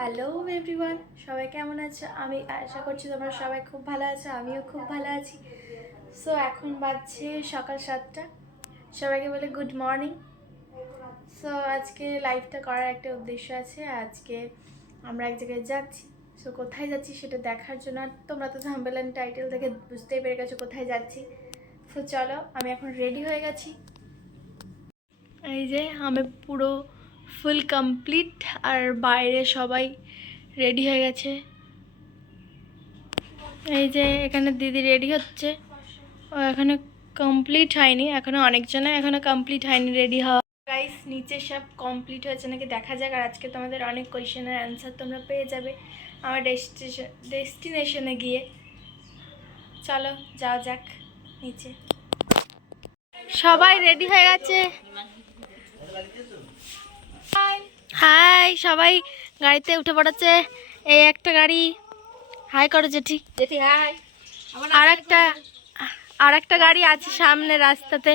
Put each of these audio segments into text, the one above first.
Hello everyone সবাই কেমন আছো? আমি আশা করছি তোমরা সবাই খুব ভালো আছো, আমিও খুব ভালো আছি। সো এখন বাজছে সকাল সাতটা। সবাইকে বলে গুড মর্নিং সো আজকে লাইভটা করার একটা উদ্দেশ্য আছে। আজকে আমরা এক জায়গায় যাচ্ছি। সো কোথায় যাচ্ছি সেটা দেখার জন্য তোমরা তো থাম্বেলান টাইটেল দেখে বুঝতেই পেরে গেছো কোথায় যাচ্ছি। সো চলো, আমি এখন রেডি হয়ে গেছি। এই যে, আমি পুরো ফুল কমপ্লিট আর বাইরে সবাই রেডি হয়ে গেছে। এই যে এখানে দিদি রেডি হচ্ছে। ও এখানে কমপ্লিট হয়নি, এখনও অনেকজনে এখনও কমপ্লিট হয়নি রেডি হওয়া। গাইস নিচে সব কমপ্লিট হয়েছে নাকি দেখা যাক, আর আজকে তোমাদের অনেক কোয়েশনের অ্যান্সার তোমরা পেয়ে যাবে আমার ডেস্টিনেশন ডেস্টিনেশনে গিয়ে। চলো, যাওয়া যাক নিচে। সবাই রেডি হয়ে গেছে। হাই সবাই গাড়িতে উঠে পড়াচ্ছে এই একটা গাড়ি। হাই করো জেঠি। জেঠি হাই। আর একটা আর একটা গাড়ি আছে সামনে রাস্তাতে।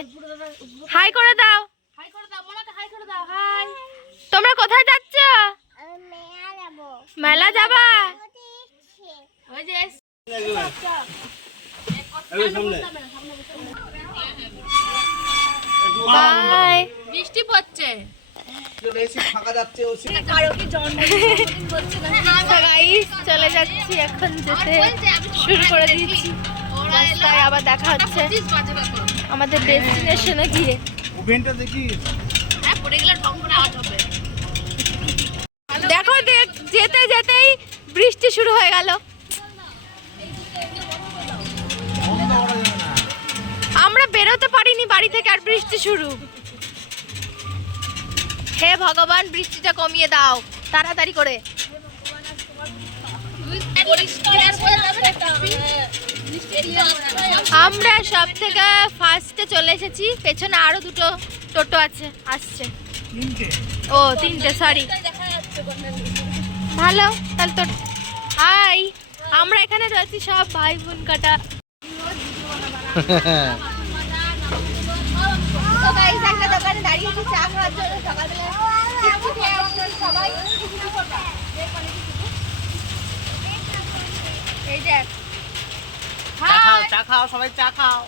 হাই করে দাও। হাই করে দাও হাই করে দাও হাই। তোমরা কোথায় যাচ্ছ? মেলা যাবা? বৃষ্টি পড়ছে। চলে যাচ্ছি এখন যেতে। শুরু করে দিয়েছি। রাস্তায় আবার দেখা হচ্ছে। আমাদের ডেস্টিনেশনে গিয়ে। ওভেনটা দেখি। হ্যাঁ পড়ে গেলে ঢং করে আওয়াজ হবে। দেখো যেতে যেতেই বৃষ্টি শুরু হয়ে গেল। আমরা বেরোতে পারিনি বাড়ি থেকে আর বৃষ্টি শুরু। হে ভগবান বৃষ্টিটা কমিয়ে দাও। তাড়াতাড়ি করে। আমরা সব থেকে ফার্স্টে চলে এসেছি। পেছনে আরও দুটো টোটো আছে আসছে। ও তিনটে সরি ভালো তাহলে তো হাই আমরা এখানে রয়েছি সব ভাই বোন কাটা। তো গাইস একটা চা খাওয়ার জন্য সকালবেলা সবাই এই দেখ চা খাও চা খাও সবাই চা খাও।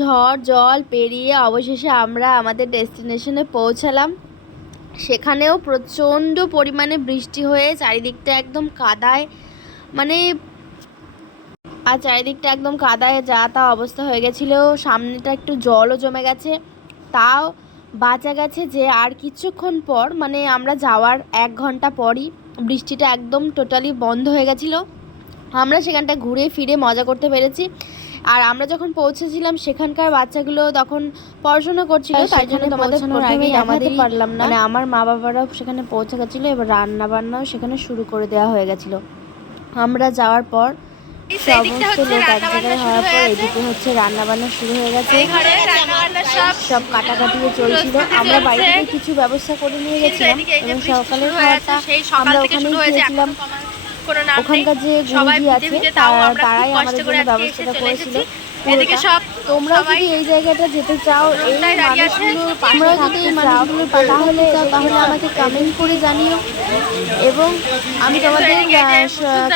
ঝড়, জল পেরিয়ে অবশেষে আমরা আমাদের ডেস্টিনেশনে পৌঁছালাম। সেখানেও প্রচণ্ড পরিমাণে বৃষ্টি হয়ে চারিদিকটা একদম কাদায় মানে আর চারিদিকটা একদম কাদায় যা তা অবস্থা হয়ে গেছিল। সামনেটা একটু জলও জমে গেছে। তাও বাঁচা গেছে যে আর কিছুক্ষণ পর মানে আমরা যাওয়ার এক ঘণ্টা পরই বৃষ্টিটা একদম টোটালি বন্ধ হয়ে গেছিল। আমরা সেখানটা ঘুরে ফিরে মজা করতে পেরেছি। আর আমরা যখন পৌঁছেছিলাম সেখানকার বাচ্চাগুলো তখন পড়াশোনা করছিল আর তাই জন্য তোমাদের আগেই দেখাতে পারলাম না। মানে আমার মা বাবারাও সেখানে পৌঁছে গেছিল এবার রান্না বান্নাও সেখানে শুরু করে দেওয়া হয়ে গেছিল। আমরা যাওয়ার পর সমস্ত লোক এক জায়গায় হওয়ার পর এদিকে হচ্ছে রান্না বান্না শুরু হয়ে গেছে। সব কাটাকাটিও চলছিল। আমরা। বাড়ি থেকে কিছু ব্যবস্থা করে নিয়ে গেছিলাম এবং সকালের হয়ে সকাল আমরা থেকে ওখানেই খেয়েছিলাম। ওখানকার যে সবাই গুরুজি আছে তারাই আমাদের জন্য ব্যবস্থাটা করেছিল। এদিকে সব তোমরা যদি এই জায়গাটা যেতে চাও এই রাস্তায় দাঁড়িয়ে আছে। মানুষগুলোর পাশে তাহলে তাহলে আমাকে কমেন্ট করে জানিও। এবং আমি তোমাদের এই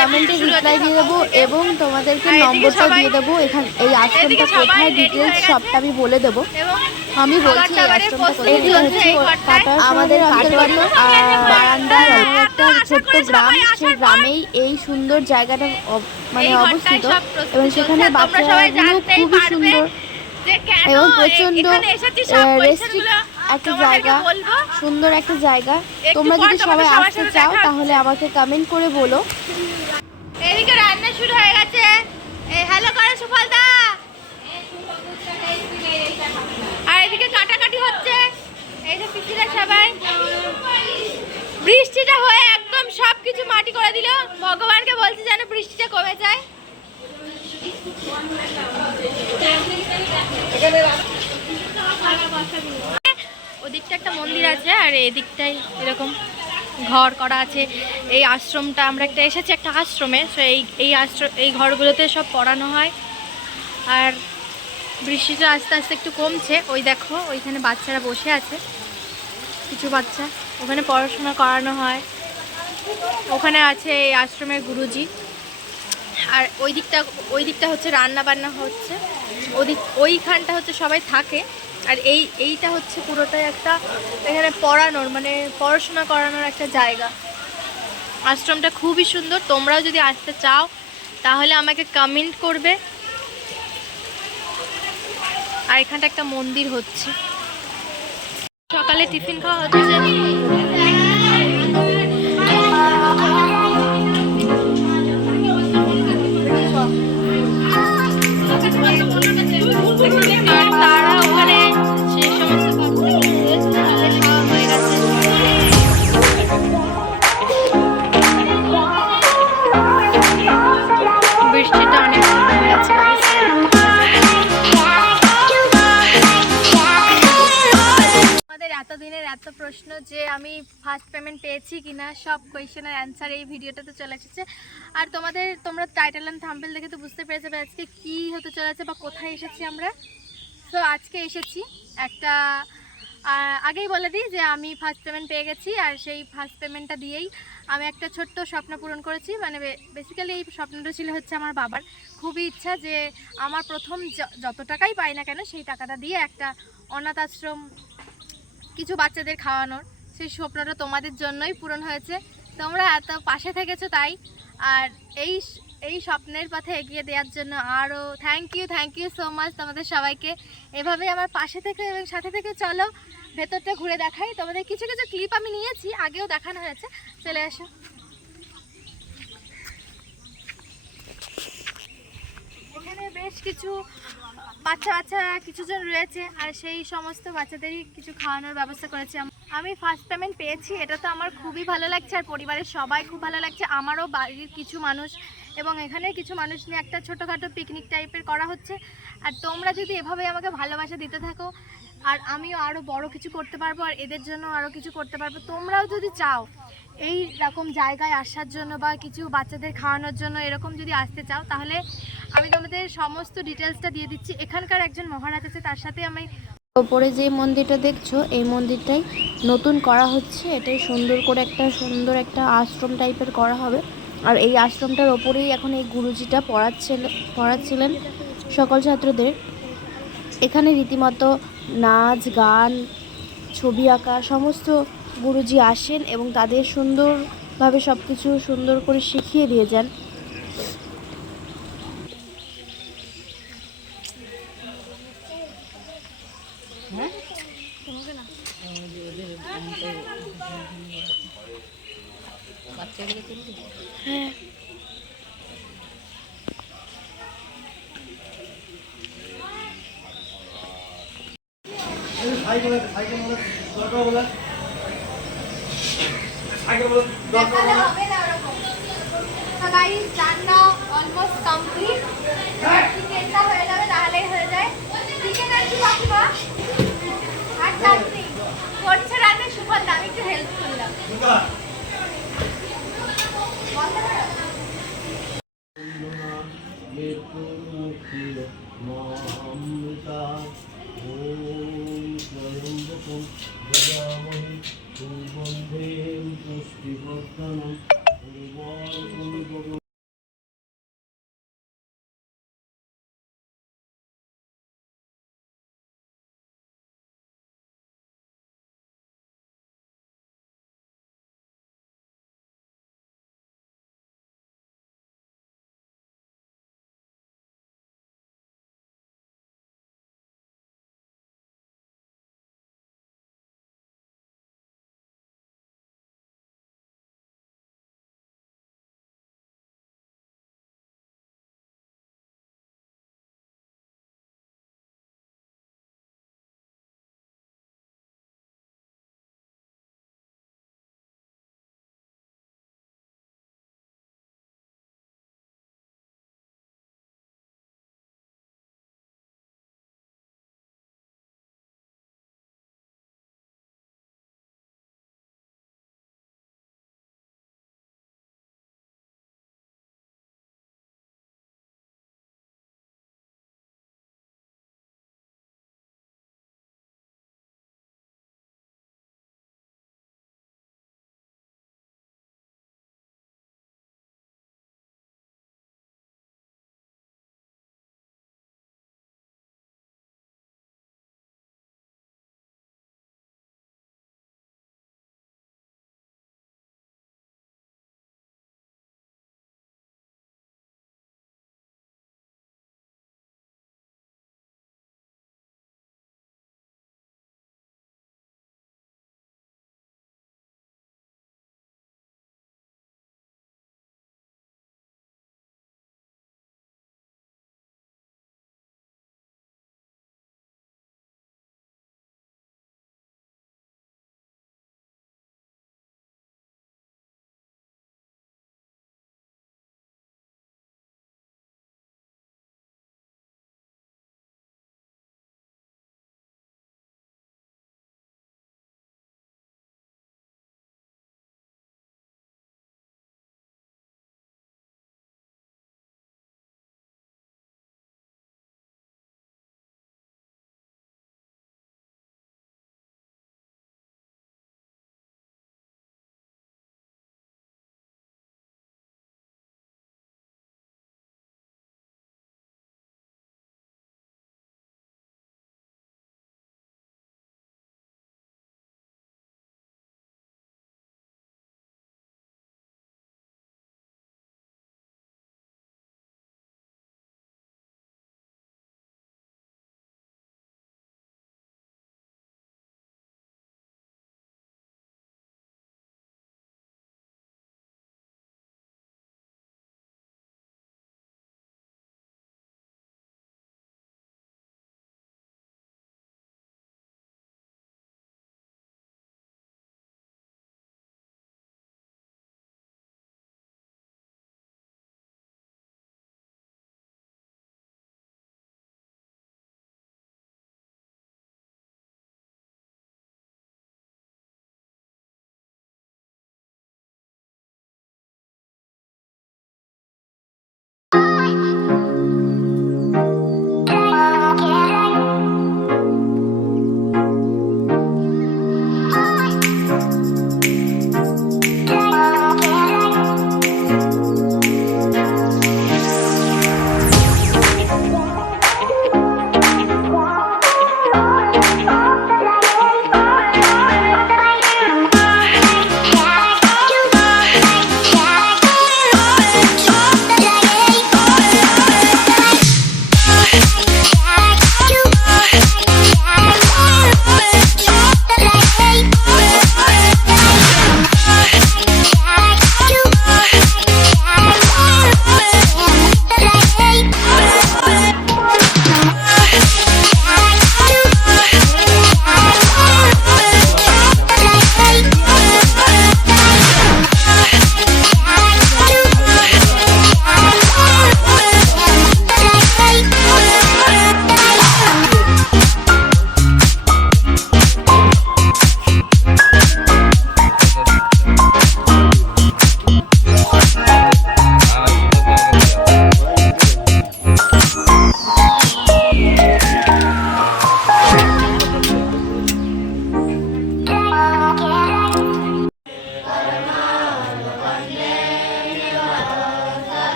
কমেন্টে রিপ্লাই দিয়ে দেবো এবং তোমাদেরকে নম্বরটা দিয়ে দেবো। এখানে এই আশ্রমটা কোথায় ডিটেলস সবটা আমি বলে দেবো। আমি বলছি। আমাদের বারান্দার একটা ছোট্ট গ্রাম সেই গ্রামেই এই সুন্দর জায়গাটা মানে অবস্থিত। এবং সেখানে। সবাই খুবই সুন্দর। এবং প্রচণ্ড একটা জায়গা সুন্দর একটা জায়গা। তোমরা যদি সবাই আসতে চাও তাহলে আমাকে কমেন্ট করে বলো। এদিকে রান্না শুরু হয়ে গেছে। হ্যালো করে সুফলদা। আর এদিকে কাটাকাটি হচ্ছে সবাই। বৃষ্টিটা হয়ে একদম সব কিছু মাটি করে দিল। ভগবানকে বলছি যেন বৃষ্টিটা কমে যায়। ওদিকটা একটা মন্দির আছে আর এদিকটাই এরকম ঘর করা আছে। এই আশ্রমটা আমরা একটা এসেছি একটা আশ্রমে। সো এই এই আশ্রম, এই ঘরগুলোতে সব পড়ানো হয়। আর বৃষ্টিটা আস্তে আস্তে একটু কমছে। ওই দেখো, ওইখানে বাচ্চারা বসে আছে। কিছু বাচ্চা। ওখানে পড়াশোনা করানো হয়। ওখানে আছে এই আশ্রমের গুরুজি। আর ওই দিকটা ওই দিকটা হচ্ছে রান্না বান্না হচ্ছে। ওদিক, ওইখানটা হচ্ছে সবাই থাকে। আর এই, এইটা হচ্ছে পুরোটাই একটা এখানে পড়ানোর মানে পড়াশোনা করানোর একটা জায়গা। আশ্রমটা খুবই সুন্দর। তোমরাও যদি আসতে চাও, তাহলে আমাকে কমেন্ট করবে। আর এখানটা একটা মন্দির হচ্ছে। সকালে টিফিন খাওয়া হচ্ছে সব কোয়েশনের অ্যান্সার এই ভিডিওটাতে চলে এসেছে। আর তোমাদের, তোমরা টাইটেল অ্যান্ড থাম্বেল দেখে তো বুঝতে পেরে যাবে আজকে কী হতে চলেছে বা কোথায় এসেছি আমরা। তো আজকে এসেছি একটা আগেই বলে দিই যে আমি ফার্স্ট পেমেন্ট পেয়ে গেছি আর সেই ফার্স্ট পেমেন্টটা দিয়েই আমি একটা ছোট্ট স্বপ্ন পূরণ করেছি। মানে বেসিক্যালি এই স্বপ্নটা ছিল হচ্ছে আমার বাবার। খুবই ইচ্ছা যে আমার প্রথম যত টাকাই পাই না কেন সেই টাকাটা দিয়ে একটা অনাথ আশ্রম, কিছু বাচ্চাদের খাওয়ানোর। সেই স্বপ্নটা তোমাদের জন্যই পূরণ হয়েছে। তোমরা এত পাশে থেকেছো তাই। আর এই এই স্বপ্নের পথে এগিয়ে দেওয়ার জন্য আরও thank you thank you so much তোমাদের সবাইকে। এভাবেই আমার পাশে থেকে এবং সাথে থেকে, চলো ভেতরটা ঘুরে দেখাই। তোমাদের কিছু কিছু ক্লিপ আমি নিয়েছি, আগেও দেখানো হয়েছে। চলে আসো। এখানে বেশ কিছু বাচ্চা বাচ্চা কিছুজন রয়েছে আর সেই সমস্ত বাচ্চাদেরই কিছু খাওয়ানোর ব্যবস্থা করেছি আমি ফার্স্ট পেমেন্ট পেয়েছি, এটা তো আমার খুবই ভালো লাগছে আর পরিবারের সবাই খুব ভালো লাগছে, আমারও বাড়ির কিছু মানুষ এবং এখানে কিছু মানুষ নিয়ে একটা ছোটোখাটো পিকনিক টাইপের করা হচ্ছে। আর তোমরা যদি এভাবে আমাকে ভালোবাসা দিতে থাকো, আর আমিও আরও বড় কিছু করতে পারব আর এদের জন্য আরও কিছু করতে পারব, তোমরাও যদি চাও এই রকম জায়গায় আসার জন্য বা কিছু বাচ্চাদের খাওয়ানোর জন্য এরকম যদি আসতে চাও, তাহলে আমি তোমাদের সমস্ত ডিটেলসটা দিয়ে দিচ্ছি। এখানকার একজন মহারাজ আছে, তার সাথে আমি ওপরে যে মন্দিরটা দেখছ, এই মন্দিরটাই নতুন করা হচ্ছে। এটাই সুন্দর করে একটা সুন্দর একটা আশ্রম টাইপের করা হবে। আর এই আশ্রমটার ওপরেই এখন এই গুরুজিটা পড়াচ্ছিলেন পড়াচ্ছিলেন সকল ছাত্রদের। এখানে রীতিমতো নাচ, গান, ছবি আঁকা সমস্ত গুরুজি আসেন এবং তাদের সুন্দরভাবে সব কিছু সুন্দর করে শিখিয়ে দিয়ে যান। সাইকেল বলে দেখালে হবে না ওরকম তো গাইস রান্না অলমোস্ট কমপ্লিট চিকেনটা হয়ে যাবে তাহলেই হয়ে যায় চিকেন আর কি বাকি মা আর চাটনি করছে রান্না সুফল আমি একটু হেল্প করলাম বলতে ওম স্বয়ম্বকম দদামহি সুগন্ধে পুষ্টিবর্ধনম উর্বর ও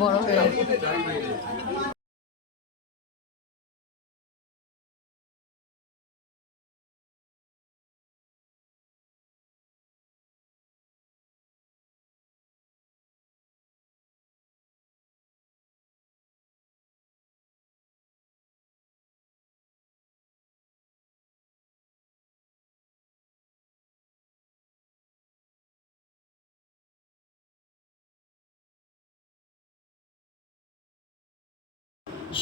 বড় হয়ে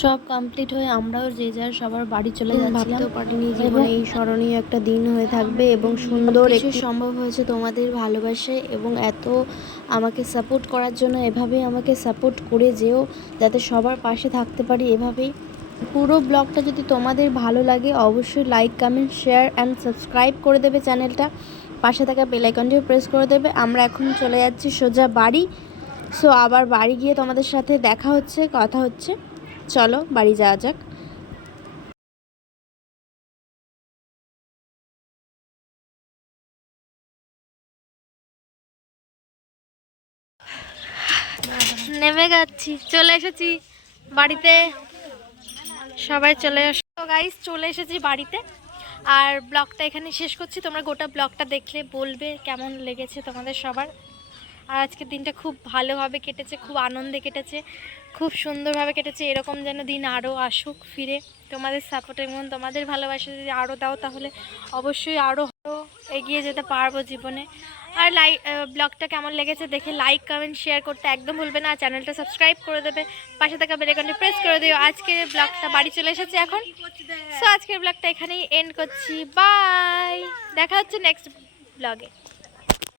সব কমপ্লিট হয়ে আমরাও যে যার সবার বাড়ি চলে যাচ্ছিলাম। ভাবতেও পারিনি জীবনে এই স্মরণীয় একটা দিন হয়ে থাকবে এবং সুন্দর একটু সম্ভব হয়েছে তোমাদের ভালোবাসায় এবং এত আমাকে সাপোর্ট করার জন্য এভাবেই আমাকে সাপোর্ট করে যেও যাতে সবার পাশে থাকতে পারি এভাবেই। পুরো ব্লগটা যদি তোমাদের ভালো লাগে অবশ্যই like comment share and subscribe করে দেবে চ্যানেলটা পাশে থাকা বেলাইকনটিও প্রেস করে দেবে। আমরা এখন চলে যাচ্ছি সোজা বাড়ি। সো আবার বাড়ি গিয়ে তোমাদের সাথে দেখা হচ্ছে কথা হচ্ছে। চলো, বাড়ি যাওয়া যাক। নেমে যাচ্ছি, চলে এসেছি বাড়িতে। সবাই চলে আসো গাইস চলে এসেছি বাড়িতে। আর ব্লগটা এখানে শেষ করছি। তোমরা গোটা ব্লগটা দেখলে, বলবে কেমন লেগেছে তোমাদের সবার। আর আজকের দিনটা খুব ভালোভাবে কেটেছে, খুব আনন্দে কেটেছে, খুব সুন্দরভাবে কেটেছে। এরকম যেন দিন আরও আসুক, ফিরে। তোমাদের সাপোর্ট এবং তোমাদের ভালোবাসা যদি আরও দাও, তাহলে অবশ্যই আরও এগিয়ে যেতে পারব জীবনে। আর লাইক ব্লগটা কেমন লেগেছে দেখে লাইক কমেন্ট শেয়ার করতে একদম ভুলবে না। আর চ্যানেলটা সাবস্ক্রাইব করে দেবে। পাশে থাকা বেলাইকনটি প্রেস করে দিও। আজকের ব্লগটা বাড়ি চলে এসেছে এখন। সো আজকের ব্লগটা এখানেই এন্ড করছি। বাই দেখা হচ্ছে নেক্সট ব্লগে